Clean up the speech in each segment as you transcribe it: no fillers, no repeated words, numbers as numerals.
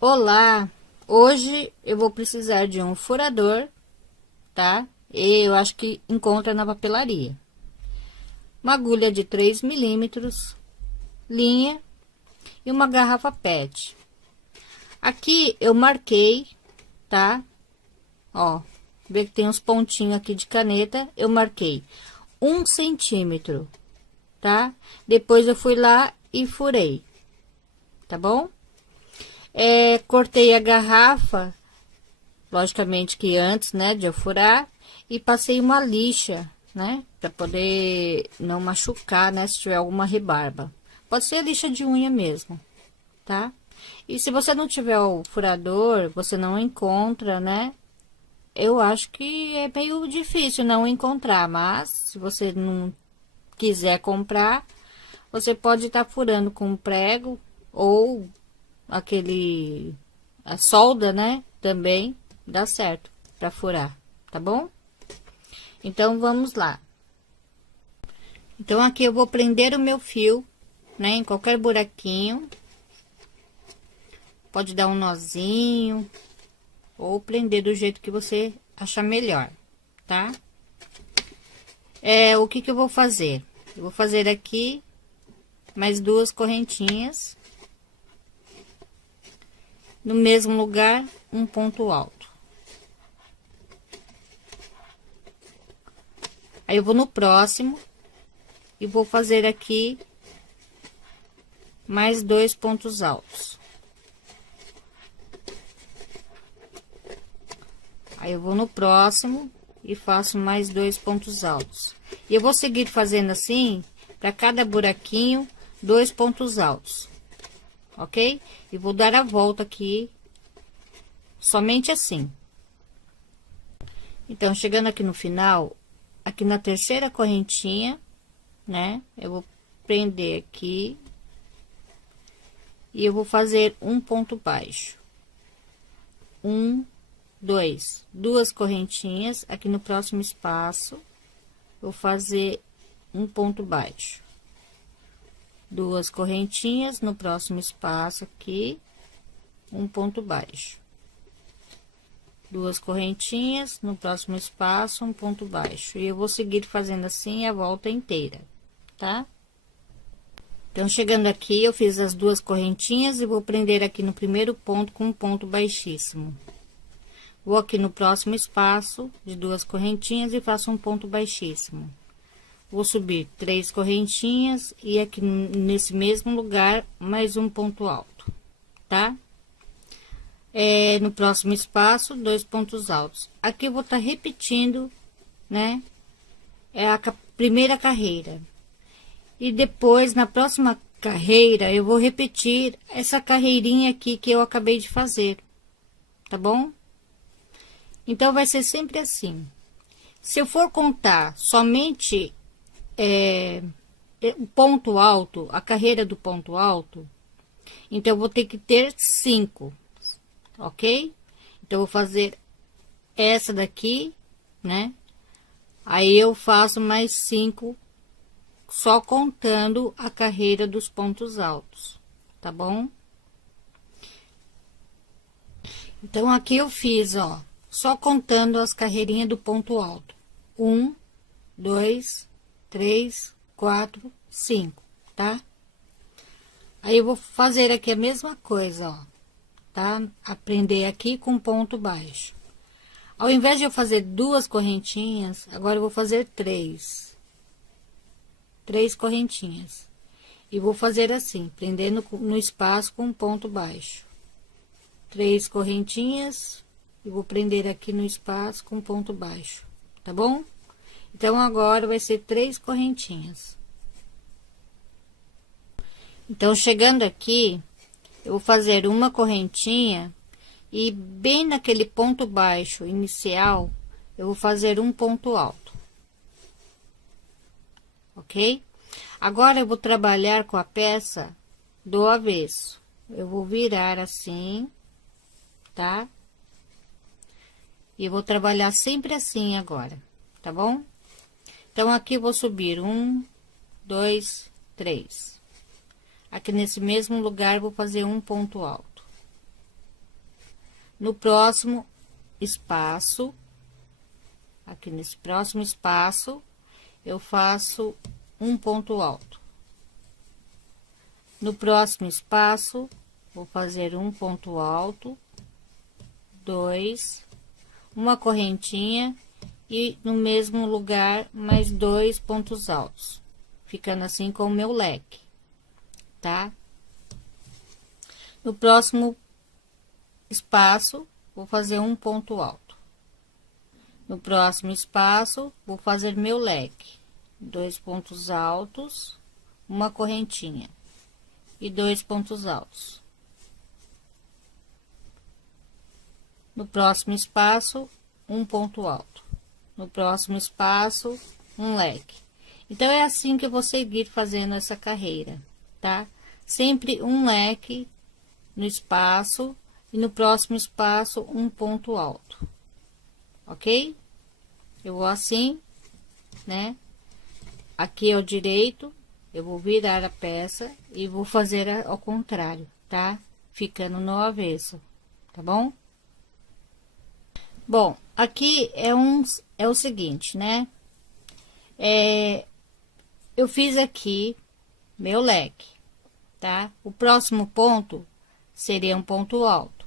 Olá, hoje eu vou precisar de um furador, tá? Eu acho que encontra na papelaria. Uma agulha de 3 milímetros, linha e uma garrafa PET. Aqui eu marquei, tá? Ó, vê que tem uns pontinhos aqui de caneta, eu marquei 1 centímetro, tá? Depois eu fui lá e furei, tá bom? Cortei a garrafa, logicamente que antes, né, de eu furar, e passei uma lixa, né, para poder não machucar, né, se tiver alguma rebarba. Pode ser a lixa de unha mesmo, tá? E se você não tiver o furador, você não encontra, né? Eu acho que é meio difícil não encontrar, mas se você não quiser comprar, você pode estar furando com prego ou a solda, né? Também dá certo para furar, tá bom? Então vamos lá. Então aqui eu vou prender o meu fio, né? Em qualquer buraquinho. Pode dar um nozinho ou prender do jeito que você achar melhor, tá? O que que eu vou fazer? Eu vou fazer aqui mais 2 correntinhas. No mesmo lugar, um ponto alto. Aí eu vou no próximo e vou fazer aqui mais 2 pontos altos. Aí eu vou no próximo e faço mais 2 pontos altos. E eu vou seguir fazendo assim para cada buraquinho 2 pontos altos, ok? E vou dar a volta aqui somente assim. Então, chegando aqui no final, aqui na terceira correntinha, né? Eu vou prender aqui e eu vou fazer um ponto baixo. 2 correntinhas. Aqui no próximo espaço, vou fazer um ponto baixo. 2 correntinhas no próximo espaço aqui, um ponto baixo. 2 correntinhas no próximo espaço, um ponto baixo. E eu vou seguir fazendo assim a volta inteira, tá? Então, chegando aqui, eu fiz as 2 correntinhas e vou prender aqui no primeiro ponto com um ponto baixíssimo. Vou aqui no próximo espaço de 2 correntinhas e faço um ponto baixíssimo. Vou subir 3 correntinhas e aqui nesse mesmo lugar, mais um ponto alto, tá? No próximo espaço, 2 pontos altos. Aqui eu vou estar repetindo, né? Primeira carreira. E depois, na próxima carreira, eu vou repetir essa carreirinha aqui que eu acabei de fazer, tá bom? Então, vai ser sempre assim. Se eu for contar somente o ponto alto, a carreira do ponto alto, então, eu vou ter que ter 5, ok? Então, eu vou fazer essa daqui, né? Aí, eu faço mais 5, só contando a carreira dos pontos altos, tá bom? Então, aqui eu fiz, ó, só contando as carreirinhas do ponto alto. 1, 2, 3, 4, 5, tá? Aí, eu vou fazer aqui a mesma coisa, ó, tá? Aprender aqui com ponto baixo. Ao invés de eu fazer 2 correntinhas, agora eu vou fazer 3 correntinhas. E vou fazer assim, prendendo no espaço com ponto baixo. 3 correntinhas, e vou prender aqui no espaço com ponto baixo, tá bom? Então, agora vai ser 3 correntinhas. Então, chegando aqui, eu vou fazer uma correntinha e bem naquele ponto baixo inicial, eu vou fazer um ponto alto, ok? Agora, eu vou trabalhar com a peça do avesso. Eu vou virar assim, tá? E eu vou trabalhar sempre assim agora, tá bom? Então, aqui eu vou subir 1, 2, 3. Aqui nesse mesmo lugar, vou fazer um ponto alto. No próximo espaço, aqui nesse próximo espaço, eu faço um ponto alto. No próximo espaço, vou fazer um ponto alto, 2, uma correntinha e no mesmo lugar mais 2 pontos altos, ficando assim com o meu leque, tá? No próximo espaço, vou fazer um ponto alto. No próximo espaço, vou fazer meu leque, 2 pontos altos, uma correntinha e 2 pontos altos. No próximo espaço, um ponto alto. No próximo espaço, um leque. Então, é assim que eu vou seguir fazendo essa carreira, tá? Sempre um leque no espaço e no próximo espaço, um ponto alto, ok? Eu vou assim, né? Aqui é o direito, eu vou virar a peça e vou fazer ao contrário, tá? Ficando no avesso, tá bom? Bom, aqui é o seguinte, né? Eu fiz aqui meu leque, tá? O próximo ponto seria um ponto alto.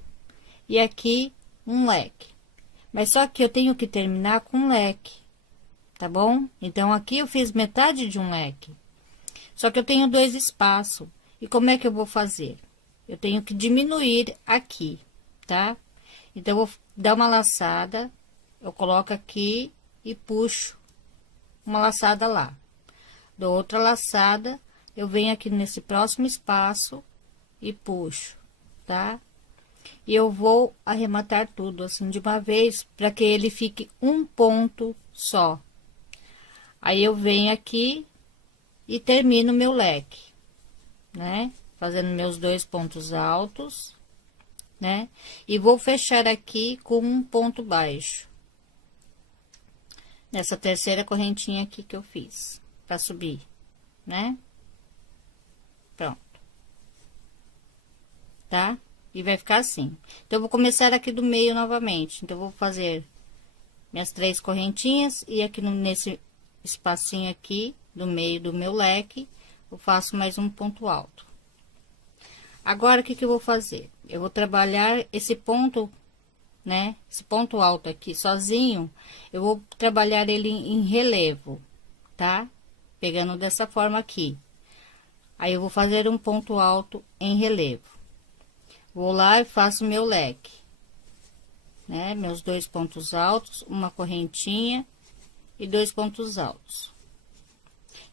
E aqui, um leque. Mas só que eu tenho que terminar com um leque, tá bom? Então, aqui eu fiz metade de um leque. Só que eu tenho 2 espaços. E como é que eu vou fazer? Eu tenho que diminuir aqui, tá? Então, eu vou dar uma laçada, eu coloco aqui e puxo uma laçada lá. Dou outra laçada, eu venho aqui nesse próximo espaço e puxo, tá? E eu vou arrematar tudo assim de uma vez, para que ele fique um ponto só. Aí, eu venho aqui e termino meu leque, né? Fazendo meus 2 pontos altos, né? E vou fechar aqui com um ponto baixo. Nessa terceira correntinha aqui que eu fiz, para subir, né? Pronto. Tá? E vai ficar assim. Então, eu vou começar aqui do meio novamente. Então, eu vou fazer minhas 3 correntinhas e aqui nesse espacinho aqui do meio do meu leque, eu faço mais um ponto alto. Agora, o que que eu vou fazer? Eu vou trabalhar esse ponto, né? Esse ponto alto aqui sozinho, eu vou trabalhar ele em relevo, tá? Pegando dessa forma aqui. Aí, eu vou fazer um ponto alto em relevo. Vou lá e faço meu leque, né? Meus 2 pontos altos, uma correntinha e 2 pontos altos.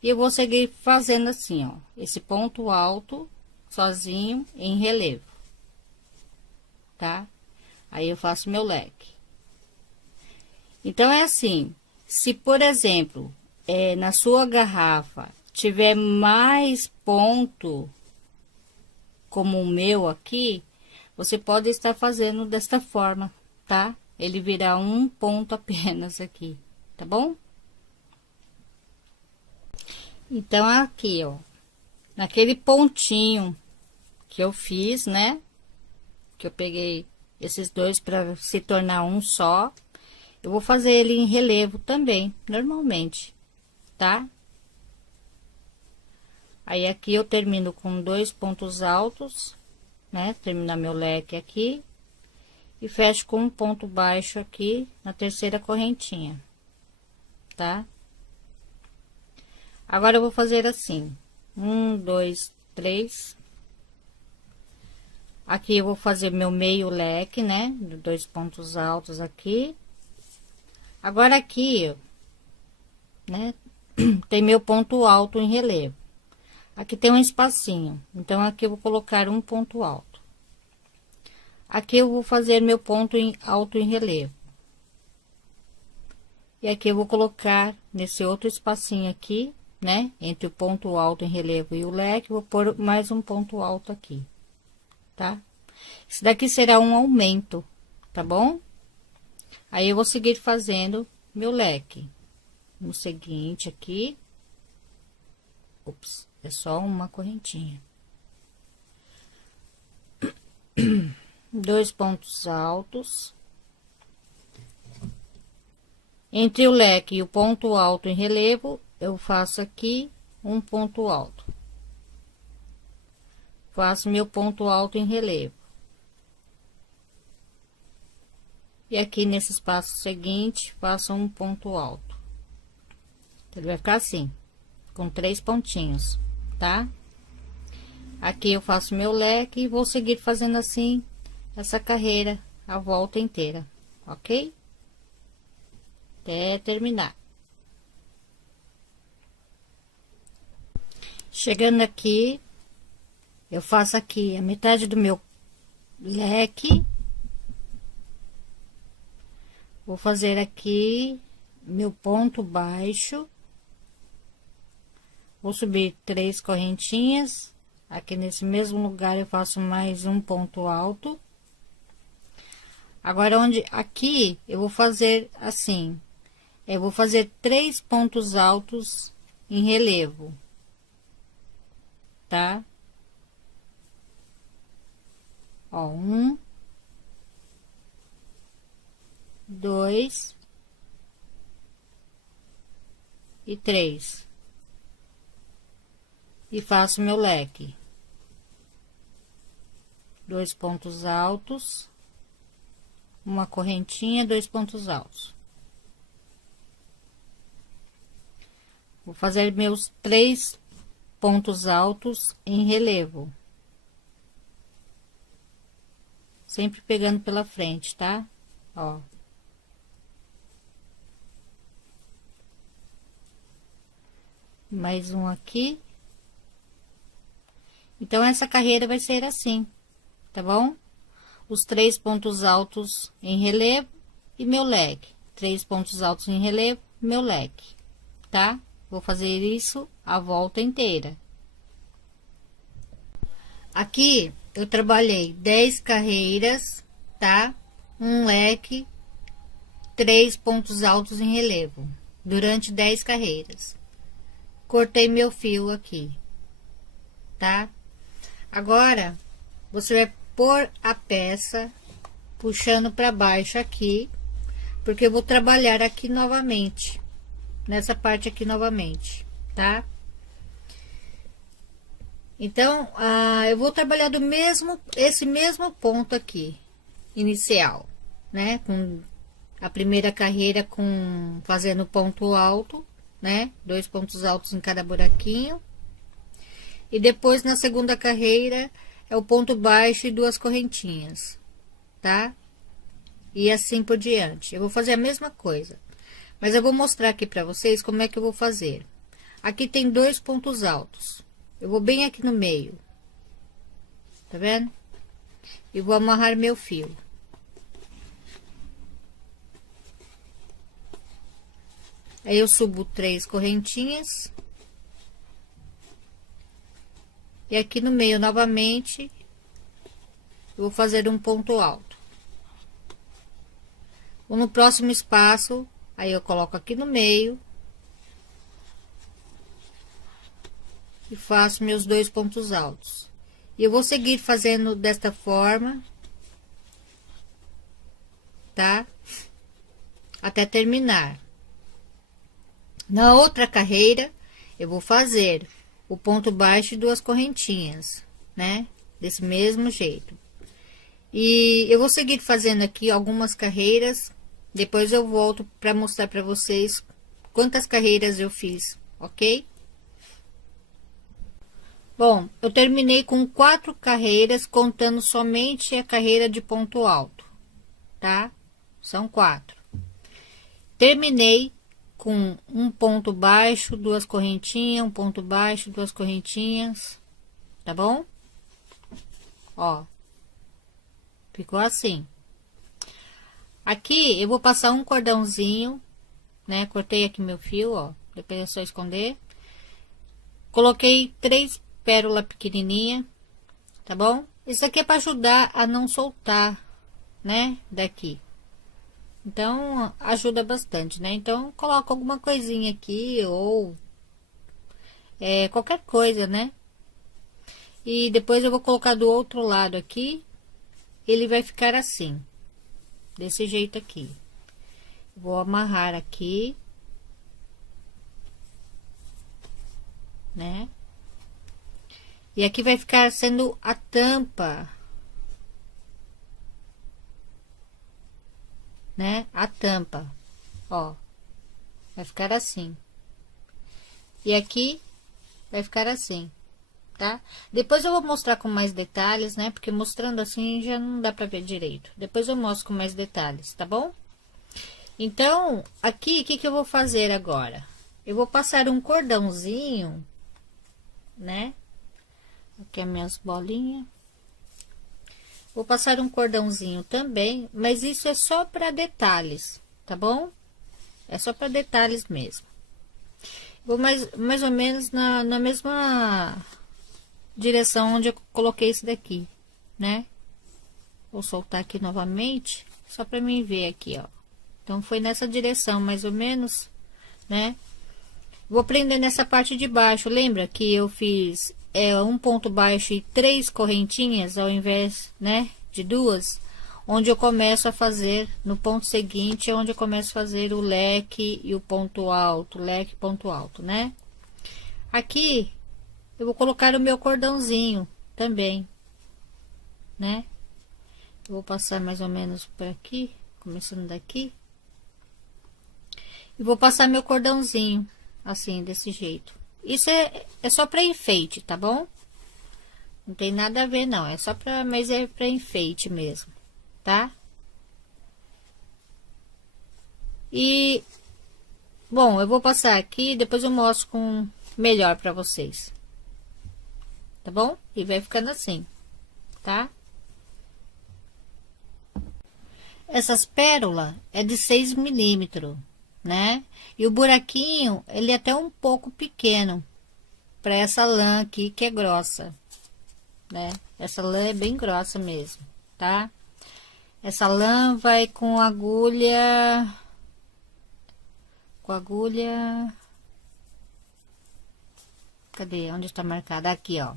E eu vou seguir fazendo assim, ó, esse ponto alto sozinho em relevo, tá? Aí, eu faço meu leque. Então, é assim, se, por exemplo, na sua garrafa tiver mais ponto, como o meu aqui, você pode estar fazendo desta forma, tá? Ele virá um ponto apenas aqui, tá bom? Então, aqui, ó, naquele pontinho que eu fiz, né? Que eu peguei esses 2 para se tornar um só, eu vou fazer ele em relevo também, normalmente, tá? Aí, aqui eu termino com 2 pontos altos, né? Terminar meu leque aqui. E fecho com um ponto baixo aqui na terceira correntinha, tá? Agora, eu vou fazer assim, 1, 2, 3. Aqui, eu vou fazer meu meio leque, né? 2 pontos altos aqui. Agora, aqui, né? Tem meu ponto alto em relevo. Aqui tem um espacinho, então, aqui eu vou colocar um ponto alto. Aqui, eu vou fazer meu ponto alto em relevo. E aqui, eu vou colocar nesse outro espacinho aqui, né? Entre o ponto alto em relevo e o leque, vou pôr mais um ponto alto aqui, tá? Isso daqui será um aumento, tá bom? Aí, eu vou seguir fazendo meu leque. No seguinte aqui. Ops, é só uma correntinha. 2 pontos altos. Entre o leque e o ponto alto em relevo, eu faço aqui um ponto alto. Faço meu ponto alto em relevo. E aqui nesse espaço seguinte, faço um ponto alto. Ele vai ficar assim, com 3 pontinhos, tá? Aqui eu faço meu leque e vou seguir fazendo assim, essa carreira, a volta inteira, ok? Até terminar. Chegando aqui, eu faço aqui a metade do meu leque. Vou fazer aqui meu ponto baixo. Vou subir 3 correntinhas. Aqui nesse mesmo lugar eu faço mais um ponto alto. Agora, aqui eu vou fazer assim. Eu vou fazer 3 pontos altos em relevo, tá? Ó, 1, 2 e 3. E faço meu leque. 2 pontos altos, uma correntinha, 2 pontos altos. Vou fazer meus 3 pontos altos em relevo. Sempre pegando pela frente, tá? Ó. Mais um aqui. Então, essa carreira vai ser assim, tá bom? Os 3 pontos altos em relevo e meu leque. 3 pontos altos em relevo, meu leque, tá? Vou fazer isso a volta inteira. Aqui, eu trabalhei 10 carreiras, tá? Um leque, 3 pontos altos em relevo, durante 10 carreiras. Cortei meu fio aqui, tá? Agora, você vai pôr a peça puxando para baixo aqui, porque eu vou trabalhar aqui novamente, nessa parte aqui novamente, tá? Então, eu vou trabalhar esse mesmo ponto aqui, inicial, né? Com a primeira carreira fazendo ponto alto, né? 2 pontos altos em cada buraquinho. E depois, na segunda carreira, é o ponto baixo e 2 correntinhas, tá? E assim por diante. Eu vou fazer a mesma coisa, mas eu vou mostrar aqui pra vocês como é que eu vou fazer. Aqui tem 2 pontos altos. Eu vou bem aqui no meio, tá vendo? E vou amarrar meu fio. Aí, eu subo 3 correntinhas. E aqui no meio, novamente, eu vou fazer um ponto alto. No próximo espaço, aí eu coloco aqui no meio. E faço meus 2 pontos altos. E eu vou seguir fazendo desta forma, tá? Até terminar. Na outra carreira, eu vou fazer o ponto baixo e 2 correntinhas, né? Desse mesmo jeito. E eu vou seguir fazendo aqui algumas carreiras, depois eu volto para mostrar para vocês quantas carreiras eu fiz, ok? Bom, eu terminei com 4 carreiras, contando somente a carreira de ponto alto, tá? São 4. Terminei com um ponto baixo, 2 correntinhas, um ponto baixo, 2 correntinhas, tá bom? Ó, ficou assim. Aqui eu vou passar um cordãozinho, né? Cortei aqui meu fio, ó, depois é só esconder. Coloquei 3 pérolas pequenininha, tá bom? Isso aqui é para ajudar a não soltar, né? Daqui. Então, ajuda bastante, né? Então, coloca alguma coisinha aqui, ou qualquer coisa, né? E depois eu vou colocar do outro lado aqui, ele vai ficar assim, desse jeito aqui. Vou amarrar aqui, né? E aqui vai ficar sendo a tampa, né? A tampa, ó, vai ficar assim. E aqui vai ficar assim, tá? Depois eu vou mostrar com mais detalhes, né? Porque mostrando assim já não dá pra ver direito. Depois eu mostro com mais detalhes, tá bom? Então, aqui, o que que eu vou fazer agora? Eu vou passar um cordãozinho, né? Aqui as minhas bolinhas. Vou passar um cordãozinho também, mas isso é só para detalhes, tá bom? É só para detalhes mesmo. Vou mais ou menos na mesma direção onde eu coloquei esse daqui, né? Vou soltar aqui novamente, só para mim ver aqui, ó. Então, foi nessa direção, mais ou menos, né? Vou prender nessa parte de baixo. Lembra que eu fiz um ponto baixo e 3 correntinhas, ao invés, né, de 2? Onde eu começo a fazer, no ponto seguinte, é onde eu começo a fazer o leque e o ponto alto, leque e ponto alto, né? Aqui, eu vou colocar o meu cordãozinho também, né? Eu vou passar mais ou menos por aqui, começando daqui. E vou passar meu cordãozinho, assim, desse jeito. Isso é só para enfeite, tá bom? Não tem nada a ver, não. É só pra, mas é para enfeite mesmo, tá? E, bom, eu vou passar aqui, depois eu mostro com melhor pra vocês. Tá bom? E vai ficando assim, tá? Essas pérolas é de 6 milímetros, né? E o buraquinho, ele é até um pouco pequeno para essa lã aqui que é grossa, né? Essa lã é bem grossa mesmo, tá? Essa lã vai com agulha, cadê? Onde está marcada? Aqui, ó.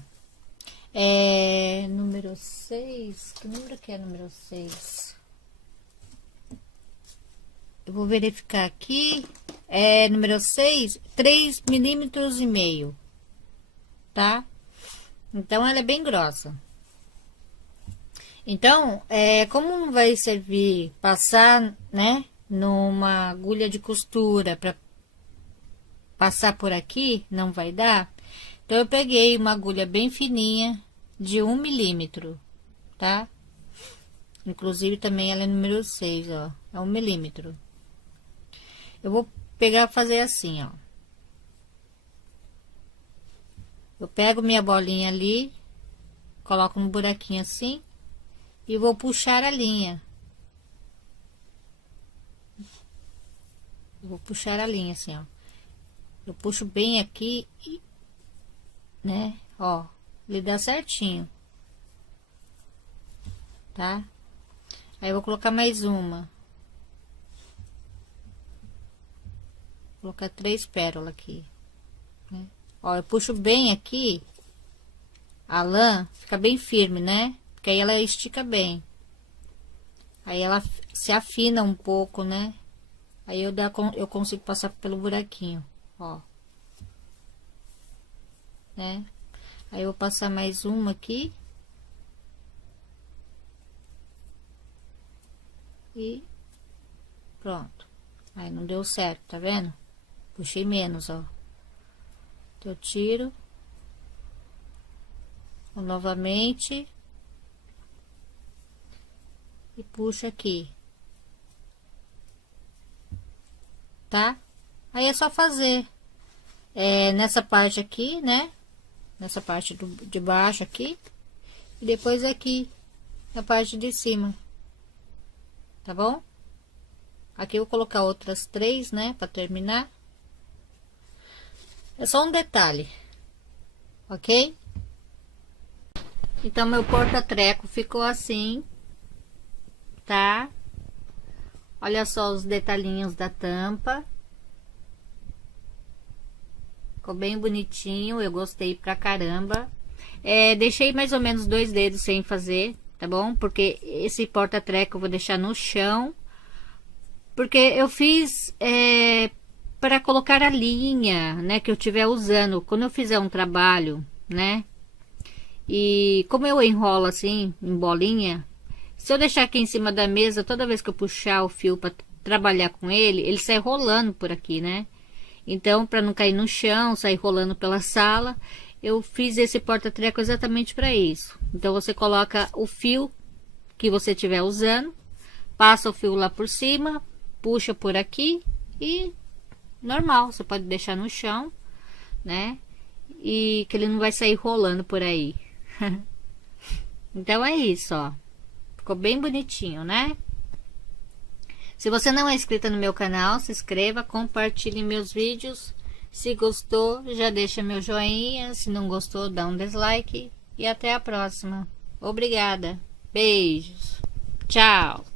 É número 6. Que número que é número 6? Eu vou verificar aqui. É número 6, 3 milímetros e meio, tá? Então, ela é bem grossa. Então, como não vai servir passar, né, numa agulha de costura para passar por aqui, não vai dar. Então, eu peguei uma agulha bem fininha de 1 milímetro, tá? Inclusive, também ela é número 6, ó, é 1 milímetro. Eu vou pegar fazer assim, ó. Eu pego minha bolinha ali, coloco no buraquinho assim e vou puxar a linha. Eu vou puxar a linha assim, ó. Eu puxo bem aqui e, né, ó, ele dá certinho, tá? Aí eu vou colocar mais uma. Vou colocar 3 pérolas aqui, né? Ó, eu puxo bem aqui, a lã fica bem firme, né? Porque aí ela estica bem. Aí ela se afina um pouco, né? Aí eu consigo passar pelo buraquinho, ó. Né? Aí eu vou passar mais uma aqui. E pronto. Aí não deu certo, tá vendo? Puxei menos, ó. Eu tiro. Novamente. E puxo aqui. Tá? Aí é só fazer. Nessa parte aqui, né? Nessa parte de baixo aqui. E depois aqui, na parte de cima. Tá bom? Aqui eu vou colocar outras 3, né? Pra terminar. É só um detalhe. Ok? Então, meu porta-treco ficou assim. Tá? Olha só os detalhinhos da tampa. Ficou bem bonitinho, eu gostei pra caramba. Deixei mais ou menos 2 dedos sem fazer, tá bom? Porque esse porta-treco eu vou deixar no chão, porque eu fiz para colocar a linha, né, que eu estiver usando. Quando eu fizer um trabalho, né, e como eu enrolo assim, em bolinha, se eu deixar aqui em cima da mesa, toda vez que eu puxar o fio para trabalhar com ele, ele sai rolando por aqui, né? Então, para não cair no chão, sair rolando pela sala, eu fiz esse porta-treco exatamente para isso. Então, você coloca o fio que você estiver usando, passa o fio lá por cima, puxa por aqui e normal, você pode deixar no chão, né? E que ele não vai sair rolando por aí. Então é isso, ó. Ficou bem bonitinho, né? Se você não é inscrita no meu canal, se inscreva, compartilhe meus vídeos. Se gostou, já deixa meu joinha. Se não gostou, dá um dislike. E até a próxima. Obrigada. Beijos. Tchau.